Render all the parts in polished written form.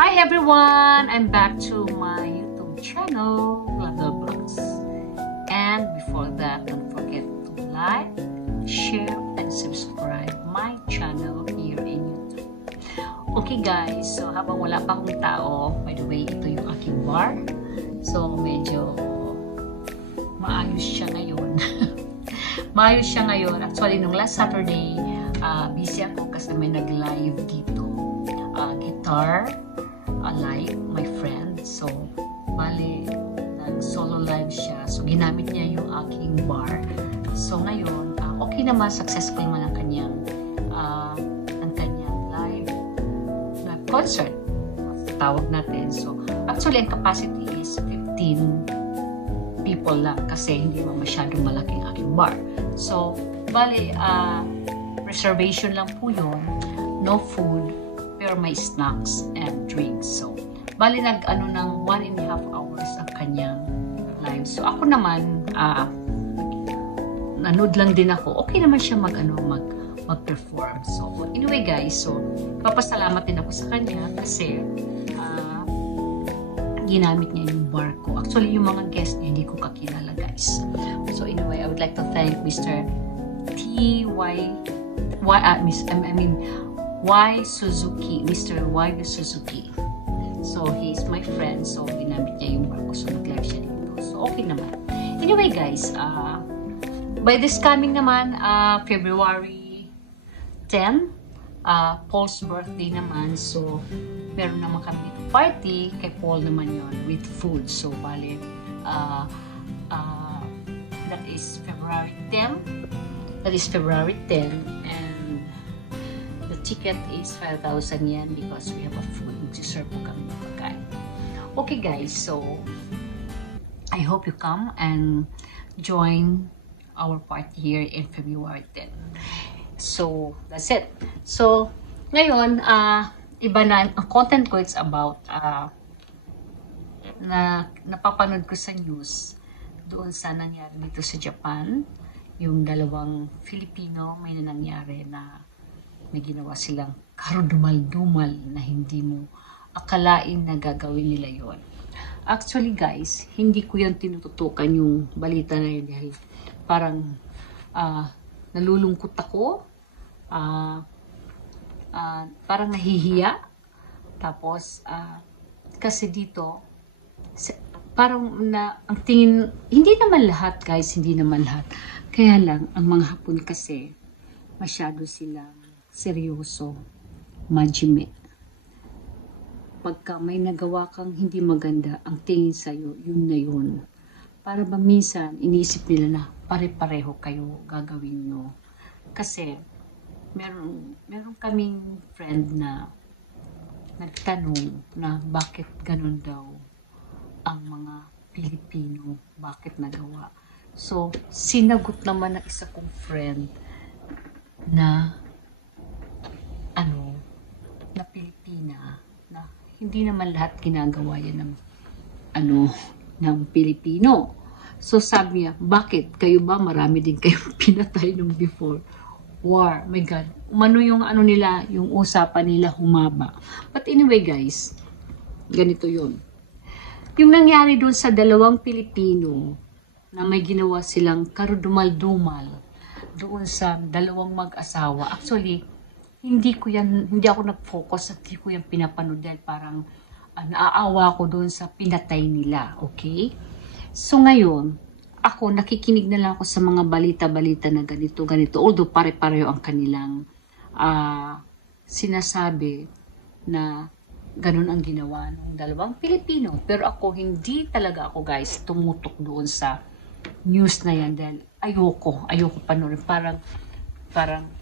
Hi everyone! I'm back to my YouTube channel, Love Vlogs. And before that, don't forget to like, share, and subscribe my channel here in YouTube. Okay guys, so habang wala pa akong tao, by the way, ito yung aking bar. So medyo maayos siya ngayon. Maayos siya ngayon. Actually, nung last Saturday, busy ako kasi may nag-live dito. Guitar live, my friend. So, bali, nag-solo live siya. So, ginamit niya yung aking bar. So, ngayon, okay naman, successful naman ang kanyang live concert. Tawag natin. So, actually, ang capacity is 15 people lang kasi hindi mo masyadong malaking aking bar. So, bali, reservation lang po yun. No food, pero may snacks and drinks. So, bali nag-ano ng 1.5 hours ang kanyang live. So, ako naman, nanood lang din ako. Okay naman siya mag-perform. So, anyway guys, so, papasalamat din ako sa kanya kasi ginamit niya yung bar ko. Actually, yung mga guests niya, hindi ko kakilala guys. So, anyway, I would like to thank Mr. Y Suzuki, Mr. Y Suzuki. So, he's my friend. So, ginamit niya yung bar ko. So, nag-live siya dito. So, okay naman. Anyway, guys, by this coming naman, February 10, Paul's birthday naman. So, meron naman kami dito party. Kay Paul naman yon with food. So, bali, that is February 10. That is February 10. And ticket is 5,000 yen because we have a food. Magsiserve po kami ng pagkain. Okay guys, so I hope you come and join our party here in February 10. So, that's it. So, ngayon, iba na, ang content ko it's about na napapanood ko sa news doon sa nangyari dito sa Japan. Yung dalawang Filipino may nangyari na may ginawa silang karudumal-dumal na hindi mo akalain na gagawin nila yon. Actually guys, hindi ko yan tinututukan yung balita na yun dahil parang nalulungkot ako, parang nahihiya. Tapos, kasi dito, parang ang tingin, hindi naman lahat guys, hindi naman lahat. Kaya lang, ang mga Hapon kasi, masyado silang seryoso, majime. Pagka may nagawa kang hindi maganda, ang tingin sa'yo, yun na yun. Para ba minsan, iniisip nila na pare-pareho kayo gagawin nyo. Kasi, meron kaming friend na nagtanong na bakit ganun daw ang mga Pilipino, bakit nagawa. So, sinagot naman ng isa kong friend na na Pilipina, na hindi naman lahat ginagawa yan ng Pilipino. So sabi niya, bakit? Kayo ba marami din kayong pinatay nung before war? My God, umano yung nila, yung usapan nila humaba. But anyway guys, ganito yun. Yung nangyari doon sa dalawang Pilipino na may ginawa silang karudumal-dumal doon sa dalawang mag-asawa. Actually, hindi ako nag-focus at hindi ko yan pinapanood dahil parang naaawa ko doon sa pinatay nila, okay? So ngayon, ako nakikinig na lang ako sa mga balita-balita na ganito. Although pare-pareho ang kanilang sinasabi na ganun ang ginawa ng dalawang Pilipino. Pero ako, hindi talaga ako guys tumutok doon sa news na yan dahil ayoko panoorin. Parang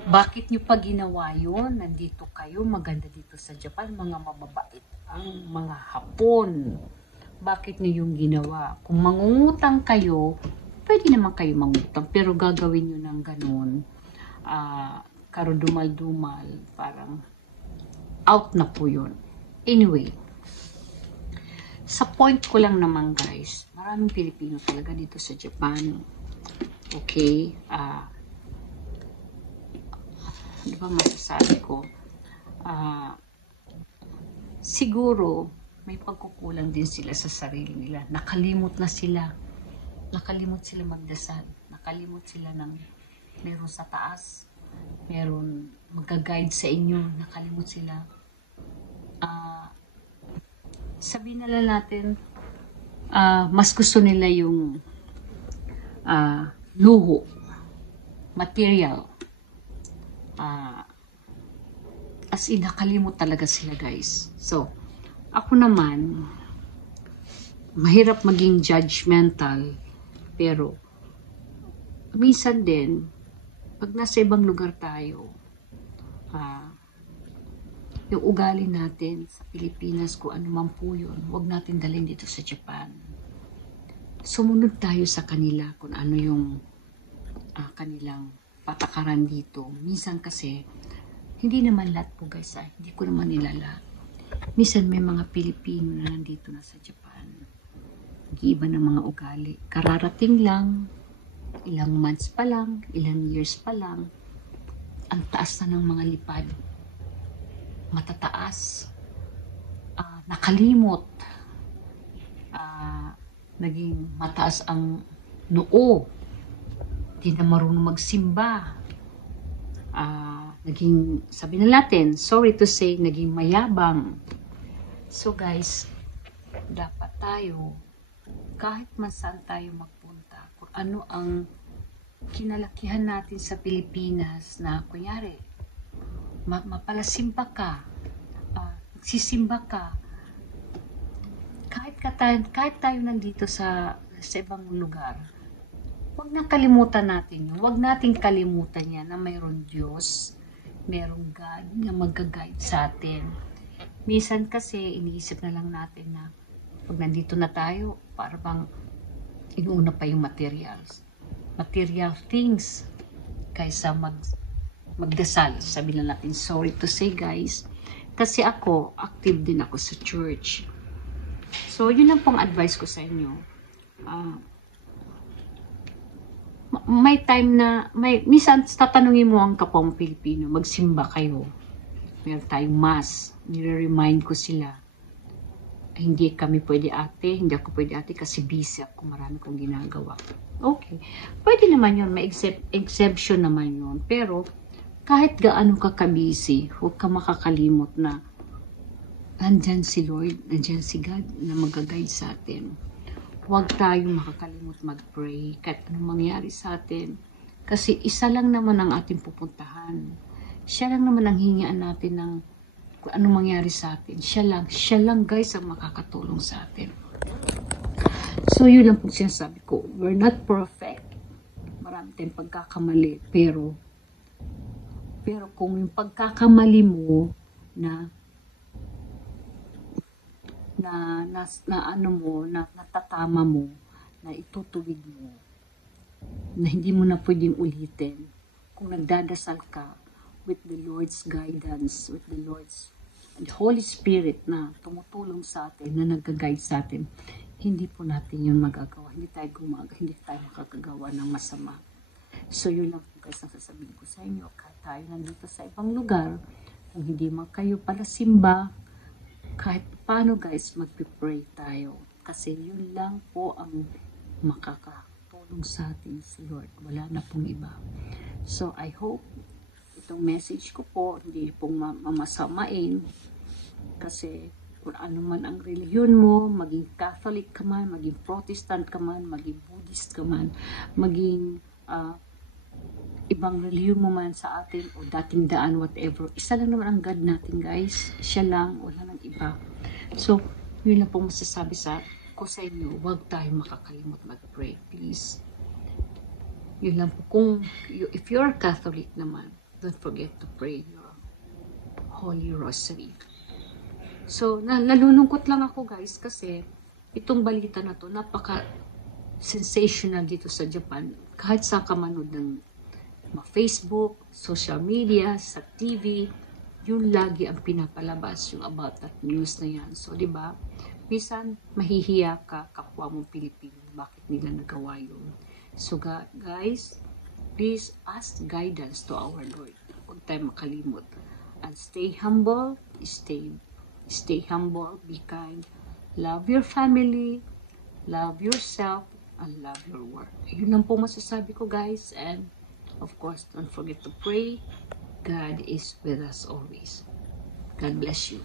bakit nyo pa ginawa yun? Nandito kayo, maganda dito sa Japan, mga mababait ang mga Hapon. Bakit nyo yung ginawa? Kung mangungutang kayo, pwede naman kayo mangutang, pero gagawin nyo ng ganun, karudumal-dumal, parang out na po yun. Anyway, sa point ko lang naman guys, maraming Pilipino talaga dito sa Japan. Okay? Di ba masasabi ko? siguro may pagkukulang din sila sa sarili nila. Nakalimot sila magdasal, nakalimot sila ng meron sa taas, meron mag-guide sa inyo, nakalimot sila. Sabihin na lang natin, mas gusto nila yung luho, material. As in, nakalimot talaga sila, guys. So, ako naman, mahirap maging judgmental, pero minsan din, pag nasa ibang lugar tayo, yung ugali natin sa Pilipinas, kung ano man po yun, huwag natin dalhin dito sa Japan. Sumunod tayo sa kanila kung ano yung kanilang patakaran dito. Minsan kasi, hindi naman lahat po guys, hindi ko naman nila lahat. Minsan may mga Pilipino na nandito na sa Japan. Nag-iiba ng mga ugali. Kararating lang, ilang months pa lang, ilang years pa lang, ang taas na ng mga lipad. Matataas, nakalimot, naging mataas ang noo, di na marunong magsimba, naging, sabi na natin, sorry to say, naging mayabang. So guys, dapat tayo, kahit man saan tayo magpunta, kung ano ang kinalakihan natin sa Pilipinas na, kunyari, mapalasimba ka, sisimba ka, kahit tayo nandito sa ibang lugar, huwag nang kalimutan natin yun. Huwag nating kalimutan yan na mayroon Diyos, mayroong God na mag-guide sa atin. Minsan kasi, iniisip na lang natin na pag nandito na tayo, para bang inuuna pa yung material things kaysa magdasal. Sabi na natin, sorry to say guys, kasi ako, active din ako sa church. So, yun ang pong advice ko sa inyo. May time na, minsan tatanungin mo ang kapwang Pilipino, magsimba kayo. Meron tayong mass, nire-remind ko sila. Hindi kami pwede ate, hindi ako pwede ate kasi busy ako, marami kong ginagawa. Okay, pwede naman yun, may exception naman yun. Pero, kahit gaano ka ka-busy, huwag ka makakalimot na nandyan si Lord, nandyan si God na mag-guide sa atin. Huwag tayong makakalimot mag-pray kahit anong mangyari sa atin. Kasi isa lang naman ang ating pupuntahan. Siya lang naman ang hingian natin ng kung anong mangyari sa atin. Siya lang guys ang makakatulong sa atin. So yun lang po sinasabi ko. We're not perfect. Marami tayong pagkakamali. Pero kung yung pagkakamali mo natatama mo, na itutuwid mo, na hindi mo na pwedeng ulitin, kung nagdadasal ka with the Lord's guidance, with the Lord's and the Holy Spirit na tumutulong sa atin, na nag-guide sa atin, hindi po natin yun magagawa. Hindi tayo makakagawa ng masama. So yun lang po guys ang sasabihin ko sa inyo. Kahit tayo nandito sa ibang lugar, kung hindi man kayo pala simba, kahit paano guys, magpipray tayo. Kasi yun lang po ang makakatulong sa atin si Lord. Wala na pong iba. So I hope itong message ko po, hindi pong mamasamain. Kasi kung ano man ang reliyon mo, maging Catholic ka man, maging Protestant ka man, maging Buddhist ka man, maging ibang reliyon mo man sa atin, o dating daan, whatever. Isa lang naman ang God natin guys. Siya lang, wala nang iba. So, yun lang pong masasabi ko sa inyo, huwag tayo makakalimot mag-pray, please. Yun lang po. If you're Catholic naman, don't forget to pray your Holy Rosary. So, nalulungkot lang ako guys kasi itong balita na to, napaka-sensational dito sa Japan. Kahit saan ka manood ng Facebook, social media, sa TV, yun lagi ang pinapalabas, yung about that news na yan. So, di ba? Minsan, mahihiya ka, kapwa mong Pilipino, bakit nila nagawa yun. So, guys, please ask guidance to our Lord. Huwag tayo makalimot. And stay humble, stay stay humble, be kind, love your family, love yourself, and love your work. Yun lang po masasabi ko, guys. And of course, don't forget to pray. God is with us always. God bless you.